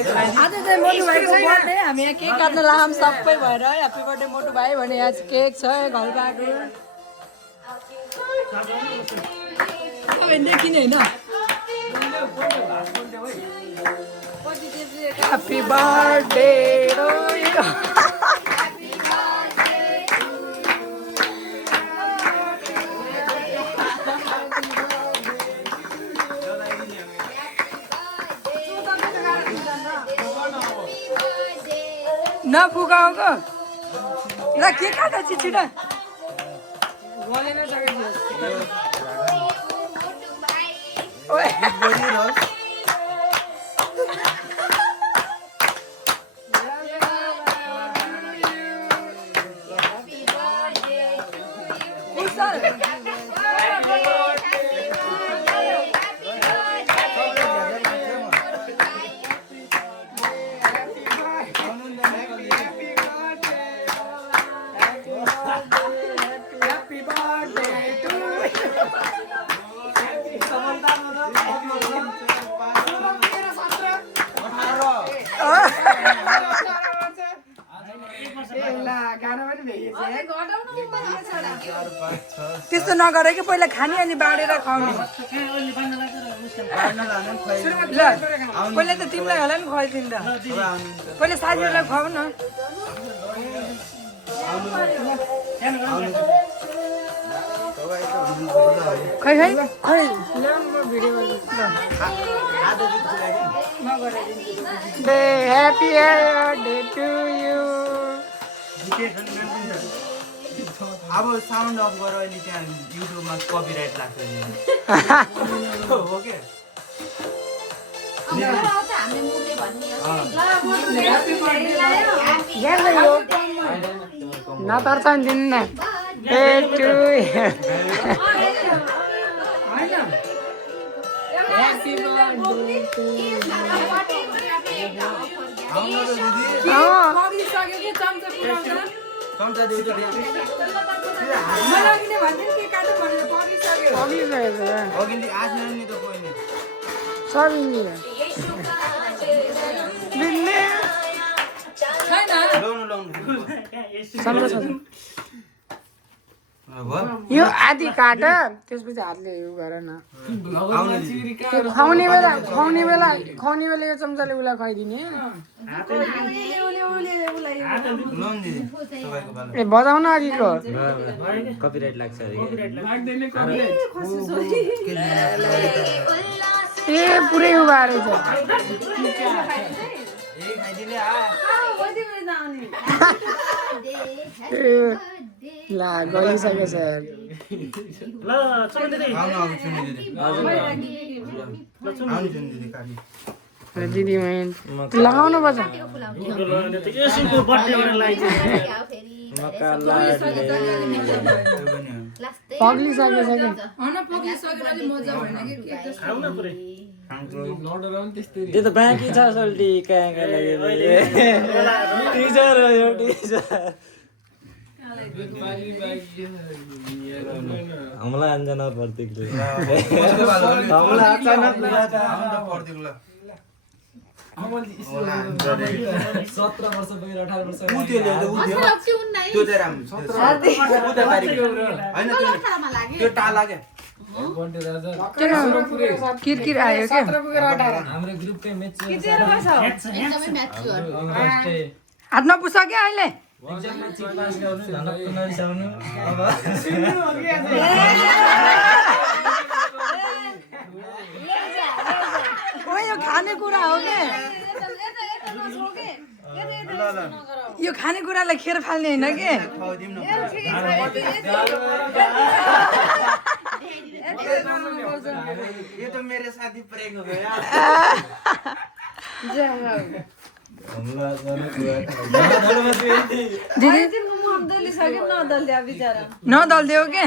आज चाहिँ मोटु भाइको बर्थडे हामी यहाँ केक काट्न लाम सबै भएर ह्याप्पी बर्थडे मोटु भाइ भने आज केक छ घरबाको देखिने होइन ह्याप्पी बर्थडे नफुकाउको ल के काट्दा छिटो त्यस्तो नगरे कि पहिला खाने अनि बाँडेर खुवाउने ल पहिला त तिमीलाई होला नि खुवाइदिनु त पहिला साथीहरूलाई खुवाउ न खै खै खै ह्याप्पी बर्थडे टु यु अब साउन्ड अफ गर अहिले त्यहाँ युट्युबमा कपिराइट लाग्छ नि हो के नतर्छ नि दिनु न चम्चा देऊ त अघि आएन नि त कोही यो आधी काट त्यसपछि हातले यो गर न खुवाउने बेला यो चम्चाले उसलाई खुवाइदिने ए बजाउन अघिको कपिराइट लाग्छ ए पुरै उभा रहेछ ला गइसक्यो सर दिदी लगाउनु पर्छ पग्लिसक्यो त्यो त बाँकी छ सोल्टी कहाँ टिचर हो यो टिचर हमला अन्जना पर्तिकले हमला अचानक 17 वर्ष पुगेर 18 वर्ष त्यो टाला के किरकिर आयो क्या हाम्रो ग्रुपकै म्याच हात नपुसक्यो अहिले यो खानेकुरा हो क्या यो खानेकुरालाई खेर फाल्ने होइन के ये तो मेरे साथ ही प्रैंक हो गया नदलिदियो के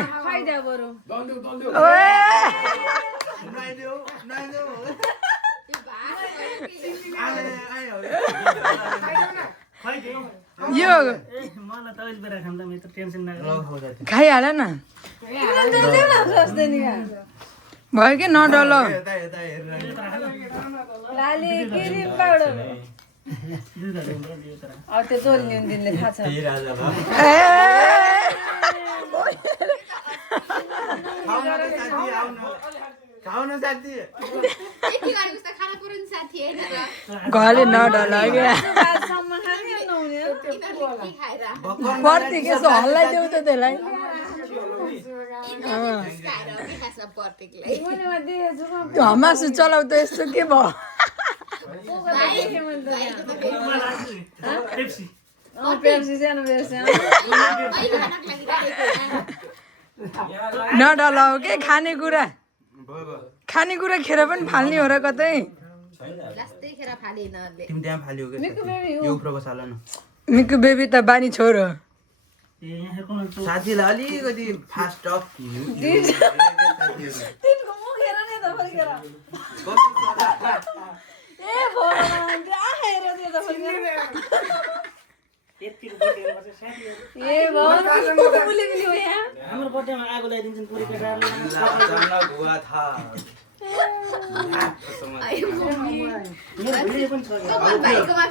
यो खाइहाल न भयो कि नडल यता यता हेरेर लाली क्रिम पाउडर अब त्यो चोल्ने दिनले थाहा छ त्यही राजा भयो खाउन साथी घरले नडल क्या पर्ति के सो हल्लाइदेऊ त त्यसलाई त्यो हमासु चलाउ त यस्तो के भयो पेप्सी सानो पेप्सी नडलाऊ के खानेकुरा खानेकुरा खेर पनि फाल्ने हो र कतै तिमी त्यहाँ फाल्यो यो उफ्रोको साल न मिकु बेबी त बानी छोरो साथीलाई अलिकति फास्ट अफ हाम्रो बर्थडेमा आगो लगाइदिन्छन् पुरी केटाहरूले हुआ था मेरो भिडियो पनि छ